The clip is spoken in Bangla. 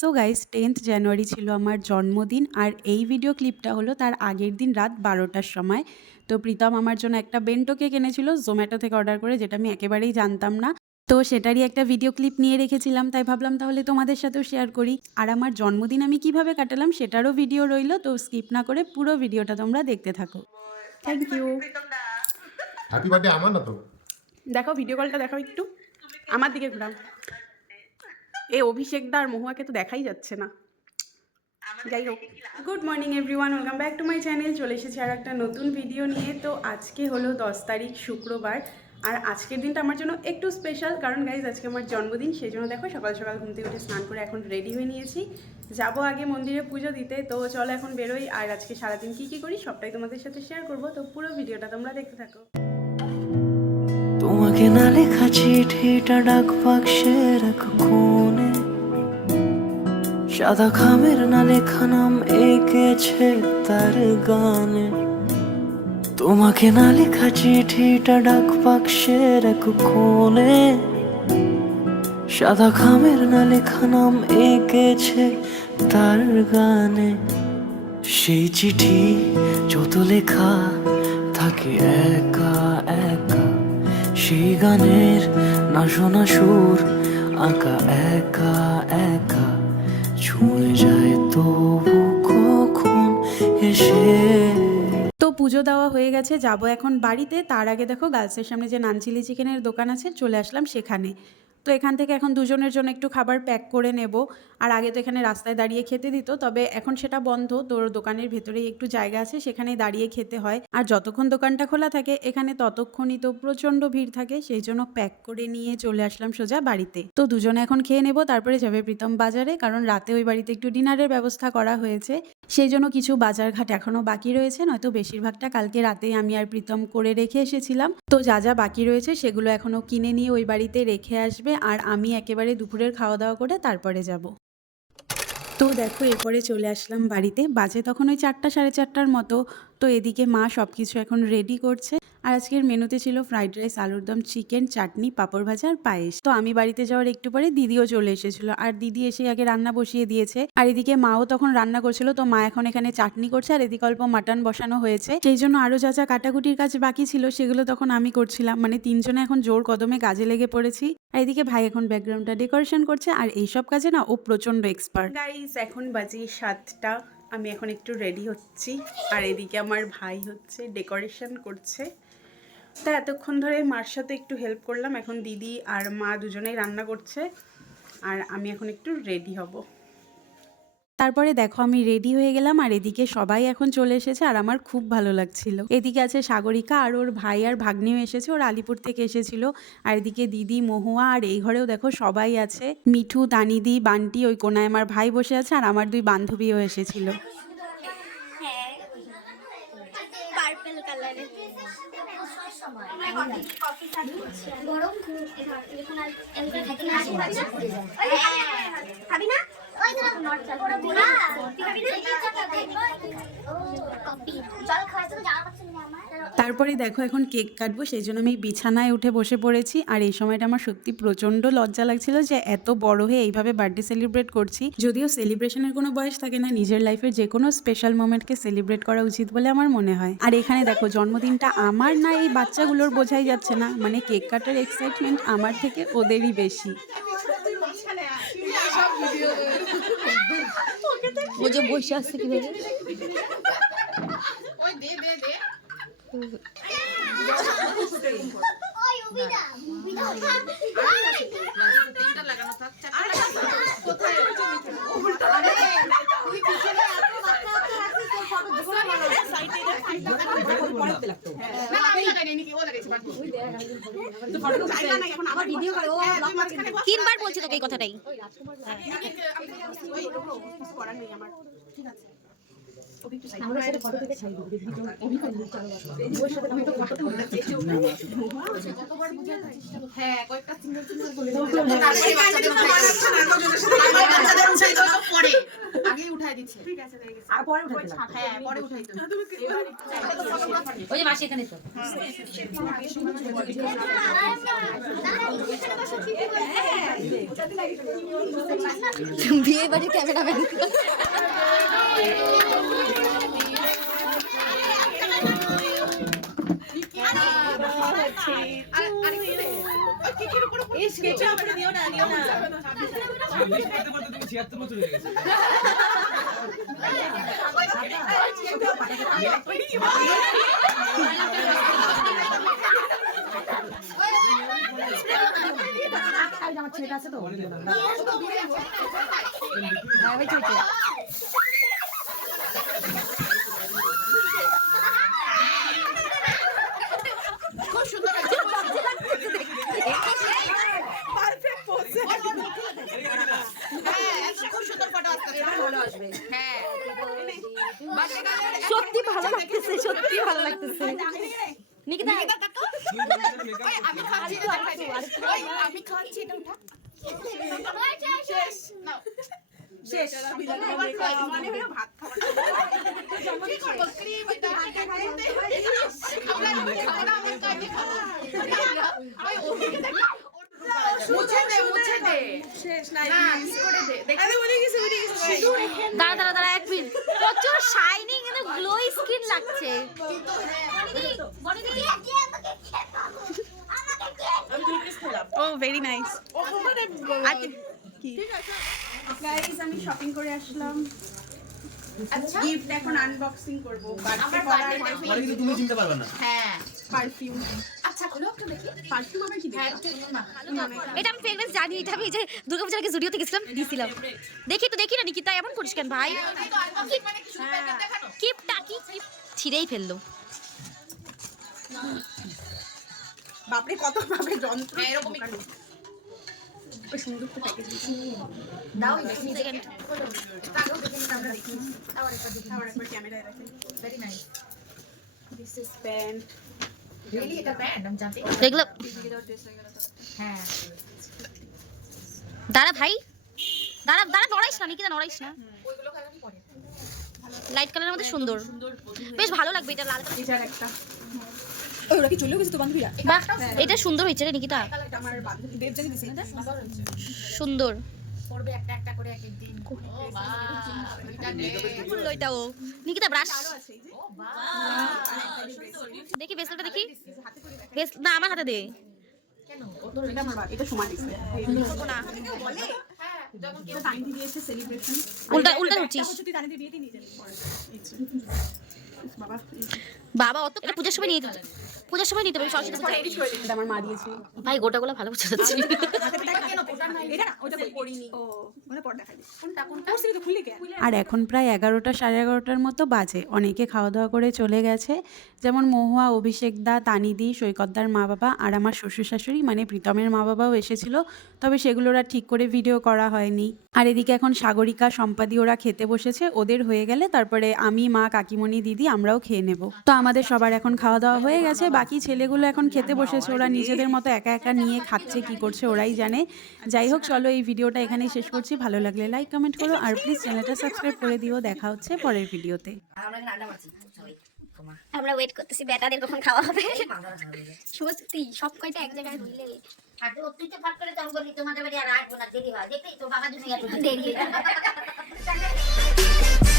সো গাইস 10th জানুয়ারি ছিল আমার জন্মদিন আর এই ভিডিও ক্লিপটা হলো তার আগের দিন রাত 12টার সময়। তো প্রীতম আমার জন্য একটা বেন্টো কেক এনেছিল জোম্যাটো থেকে অর্ডার করে, যেটা আমি একেবারেই জানতাম না। তো সেটারই একটা ভিডিও ক্লিপ নিয়ে রেখেছিলাম, তাই ভাবলাম তাহলে তোমাদের সাথেও শেয়ার করি। আর আমার জন্মদিন আমি কিভাবে কাটালাম সেটারও ভিডিও রইলো, তো স্কিপ না করে পুরো ভিডিওটা তোমরা দেখতে থাকো। Thank you. হ্যাপি বার্থডে আমার না তো। দেখো ভিডিও কলটা দেখো একটু, আমার দিকে ঘুরাও। এই অভিষেক দা আর মহুয়াকে তো দেখাই যাচ্ছে না। যাই হোক, good morning everyone, welcome back to my channel. চলে এসেছি আর একটা নতুন ভিডিও নিয়ে। তো আজকে হলো 10 তারিখ শুক্রবার, আর আজকের দিনটা আমার জন্য একটু স্পেশাল, কারণ গাইজ আজকে আমার জন্মদিন। সেই জন্য দেখো সকাল সকাল ঘুম থেকে উঠে স্নান করে এখন রেডি হয়ে নিয়েছি, যাবো আগে মন্দিরে পুজো দিতে। তো চলো এখন বেরোই, আর আজকে সারাদিন কী কী করি সবটাই তোমাদের সাথে শেয়ার করবো। তো পুরো ভিডিওটা তোমরা দেখতে থাকো। তোমাকে না লেখা চিঠিটা ডাক বাক্সের এক কোণে, সাদা খামের না লেখা নাম এঁকেছে তার গানে। তোমাকে না লেখা চিঠিটা ডাক বাক্সের এক কোণে, সাদা খামের না লেখা নাম এঁকেছে তার গানে। সেই চিঠি যত লেখা থাকে একা একা, সেই গানের না শোনা সুর আঁকা একা একা, ছুঁয়ে যায় তবু কখন এসে। তো পুজো দেওয়া হয়ে গেছে, যাব এখন বাড়িতে। তার আগে দেখো গার্লসের সামনে যে নান চিলি চিকেনের দোকান আছে, চলে আসলাম সেখানে। তো এখান থেকে এখন দুজনের জন্য একটু খাবার প্যাক করে নেব। আর আগে তো এখানে রাস্তায় দাঁড়িয়ে খেতে দিত, তবে এখন সেটা বন্ধ। তোর দোকানের ভেতরেই একটু জায়গা আছে, সেখানেই দাঁড়িয়ে খেতে হয়। আর যতক্ষণ দোকানটা খোলা থাকে এখানে ততক্ষণই তো প্রচণ্ড ভিড় থাকে, সেই জন্য প্যাক করে নিয়ে চলে আসলাম সোজা বাড়িতে। তো দুজনে এখন খেয়ে নেব, তারপরে যাবে প্রীতম বাজারে, কারণ রাতে ওই বাড়িতে একটু ডিনারের ব্যবস্থা করা হয়েছে। সেই জন্য কিছু বাজারঘাট এখনও বাকি রয়েছে, নয়তো বেশিরভাগটা কালকে রাতেই আমি আর প্রীতম করে রেখে এসেছিলাম। তো যা যা বাকি রয়েছে সেগুলো এখনও কিনে নিয়ে ওই বাড়িতে রেখে আসবে, আর আমি একেবারে দুপুরের খাওয়া দাওয়া করে তারপরে যাব। তো দেখো এরপরে চলে আসলাম বাড়িতে, বাজে তখন ওই 4টা সাড়ে 4টার মতো। তো এদিকে মা সব কিছু এখন রেডি করছে। আর আজকের মেনুতে ছিল ফ্রাইড রাইস, আলুর দম, চিকেন, চাটনি, পাঁপড় ভাজা আর পায়েস। তো আমি বাড়িতে যাওয়ার একটু পরে দিদিও চলে এসেছিল, আর দিদি এসে আগে রান্না বসিয়ে দিয়েছে। আর এদিকে মাও তখন রান্না করছিল, তো মা এখন এখানে চাটনি করছে, আর এদিকে অল্প মাটন বসানো হয়েছে। সেই জন্য আরও যা যা কাটাকুটির কাজ বাকি ছিল সেগুলো তখন আমি করছিলাম। মানে তিনজনে এখন জোর কদমে কাজে লেগে পড়েছি। আর এদিকে ভাই এখন ব্যাকগ্রাউন্ডটা ডেকোরেশন করছে, আর এইসব কাজে না ও প্রচন্ড এক্সপার্ট। গাইস এখন বাজে 7টা, আমি এখন একটু রেডি হচ্ছি, আর এদিকে আমার ভাই হচ্ছে ডেকোরেশন করছে। তা এতক্ষণ ধরে মার সাথে একটু হেল্প করলাম, এখন দিদি আর মা দুজনেই রান্না করছে, আর আমি এখন একটু রেডি হব। তারপরে দেখো আমি রেডি হয়ে গেলাম, আর এদিকে সবাই এখন চলে এসেছে, আর আমার খুব ভালো লাগছিল। এদিকে আছে সাগরিকা, আর ওর ভাই আর ভাগ্নিও এসেছে, ওর আলিপুর থেকে এসেছিল। আর এদিকে দিদি, মহুয়া, আর এই ঘরেও দেখো সবাই আছে। মিঠু, তানিদি, বান্টি, ওই কোনায় আমার ভাই বসে আছে, আর আমার 2 বান্ধবীও এসেছিল। পার্পল কালারের গরম দেখুন আর এমনি খাইতে না আসে খাবি না ওই তো নট চাল ওরা বুড়া খাবি না ও কপি জল খাওয়াতে তো জানা পাচ্ছি না আমার। তারপরে দেখো এখন কেক কাটবো, সেই জন্য আমি বিছানায় উঠে বসে পড়েছি। আর এই সময়টা আমার সত্যি প্রচণ্ড লজ্জা লাগছিল যে এত বড় হয়ে এইভাবে বার্থডে সেলিব্রেট করছি। যদিও সেলিব্রেশনের কোনো বয়স থাকে না, নিজের লাইফের যে কোনো স্পেশাল মোমেন্টকে সেলিব্রেট করা উচিত বলে আমার মনে হয়। আর এখানে দেখো জন্মদিনটা আমার না এই বাচ্চাগুলোর বোঝাই যাচ্ছে না, মানে কেক কাটার এক্সাইটমেন্ট আমার থেকে ওদেরই বেশি। ও যে বসে আসছে কিভাবে ওই দে দে দে ওই উবিদা উবিদা তিনটা লাগানো থাক চারটা কোথায় উল্টো আরে তুই পিছনে এত বাচ্চা আছে রাখছিস তোর ফটো জীবনে বানাবো সাইডে পড়তে লাগতো না আমি লাগাই নাই নাকি ও লাগাইছে বাকি ওই দেখ তো ফটো চাইলা না এখন আবার ভিডিও করে ও ব্লগ মারছে। তিনবার বলছি তোকে এই কথাটাই। ওই রাজকুমার ওই কিছু করার নেই আমার, ঠিক আছে আমরা সাথে ফটো থেকে ছাই দেব দেখবি তো অভিমান চলো ওর সাথে আমি তো ফটো তুলতে চেয়েছি যতবার বুঝার চেষ্টা করব। হ্যাঁ কয়েকটা সিঙ্গেল সিঙ্গেল বলে দাও, তারপরে বাচ্চাদের উঠাই দাও পরে আগেই উঠাই দিচ্ছে, ঠিক আছে হয়ে গেছে আর পরে উঠাই দাও। হ্যাঁ পরে উঠাই দাও এবার ওই যে মাসি এখানে তো বিয়ে বাড়ির ক্যামেরাম্যান। খুব সুন্দর লাগছে। খুব সুন্দর ফটো আসছে। হ্যাঁ সত্যি ভালো লাগতেছে, সত্যি ভালো লাগতেছে। নিকিতা আমি খাচ্ছি আমি খাচ্ছি এটা উঠা শেষ নাও শেষ মানে হলো ভাত খাওয়া কি করব ক্রিম এটা খাইতে আমরা খাওয়া আমার কাছে খাবো ওই ওকে দেখো মুছে দে শেষ না মিস করে দে আরে বলে গেছে দাঁড়া দাঁড়া দাঁড়া, এক মিনিট। প্রচুর শাইনিং কিন্তু গ্লোই স্কিন লাগছে। ও ভেরি নাইস। গাইস আমি শপিং করে আসলাম। আচ্ছা গিফট এখন আনবক্সিং করব। আমার বার্থডে মানে কিন্তু তুমি চিনতে পারবে না। হ্যাঁ পারফিউম। আচ্ছা খুলো একটু দেখি পারফিউম আবার কি হ্যাঁ দেখো? একটু না এটা আমি ফ্রেগরেন্স জানি, এটা আমি এই যে দুর্গাপূজার আগে জুডিওতে গেছিলাম, দিছিলাম। দেখি তো, দেখি না নিকিতা, এমন করিস কেন ভাই? ওটাই তো আনবক্সিং মানে কি শুধু প্যাকেট দেখানো কিপটা কি ছিঁড়েই ফেললো। বাপরে কত ভাবে যন্ত্র। হ্যাঁ এরকমই একটু ওই সুন্দর তো প্যাকেজ দাও একটু নিজে কাগজ দেখে আমরা দেখি আবার একবার ক্যামেরায় রাখেন। Very nice this is pant. Really এটা প্যান্ট আমি জানতে এগুলো হ্যাঁ দাঁড়া ভাই, দাঁড়া দাঁড়া, নড়াইস না নিকিতা, নড়াইস না। ওইগুলো কালারই পরে লাইট কালারের মধ্যে সুন্দর, বেশ ভালো লাগবে এটা। লাল কালার, এটার একটা ওরা কি চলে গেছে তো বান্ধবীরা? বাহ এটা সুন্দর হয়েছে রে নিকিতা, এটা আমার বান্ধবী দেব জানি দিছে না। সুন্দর। পড়বে একটা একটা করে এক এক দিন ও বাহ এটা নে বললো এটা ও নিকিতা ব্রাশ আছে এই যে ও বাহ দেখি, বেসলটা দেখি। বেস না আমার হাতে দে। কেন এটা আমার এটা সমান দিছে। বলে হ্যাঁ যখন এটা টাইম দিয়েছে সেলিব্রেশন। উল্টা উল্টা ধরছিস তুই টাইম দিয়ে নিয়ে যাবি পরে। বাবা বাবা, অত এটা পূজার সময় নিয়ে যেতে, পূজার সময় নিতে পারি, সরস্বতী পূজা। এটা আমার মা দিয়েছে। ভাই গোটাগুলো ভালো বুঝতে যাচ্ছে। কেন পোটার নাই এটা না ওটা পড়িনি। ও মানে পর দেখাই দিস। কোনটা কোনটা ওর সিঁড়ি তো খুললি কেন? আর এখন প্রায় 11টা সাড়ে 11টার মতো বাজে। অনেকে খাওয়া দাওয়া করে চলে গেছে, যেমন মহুয়া, অভিষেক দা, তানিদি, সৈকতদার মা বাবা আর আমার শ্বশুর শাশুড়ি মানে প্রীতমের মা বাবাও এসেছিল, তবে সেগুলোর আর ঠিক করে ভিডিও করা হয়নি। আর এদিকে এখন সাগরিকা, সম্পাদি ওরা খেতে বসেছে। ওদের হয়ে গেলে তারপরে আমি, মা, কাকিমণি, দিদি আমরাও খেয়ে নেব। তো আমাদের সবার এখন খাওয়া দাওয়া হয়ে গেছে, বাকি ছেলেগুলো এখন খেতে বসেছে। ওরা নিজেদের মতো একা একা নিয়ে খাচ্ছে, কি করছে ওরাই জানে। যাই হোক, চলো এই ভিডিওটা এখানেই শেষ করছি। ভালো লাগলে লাইক কমেন্ট করো আর প্লিজ চ্যানেলটা সাবস্ক্রাইব করে দিও। দেখা হচ্ছে পরের ভিডিওতে। আমরা ওয়েট করতেছি বেটাদের কখন খাওয়া হবে। সত্যি সব কয়টা এক জায়গায় হইলে আর তো তুই তো ফাট করে তখন বললি তোমাদের বাড়ি আর আসবো না, দেরি হয়, দেখতেই তো বাবা জন্য এত দেরি। দেরি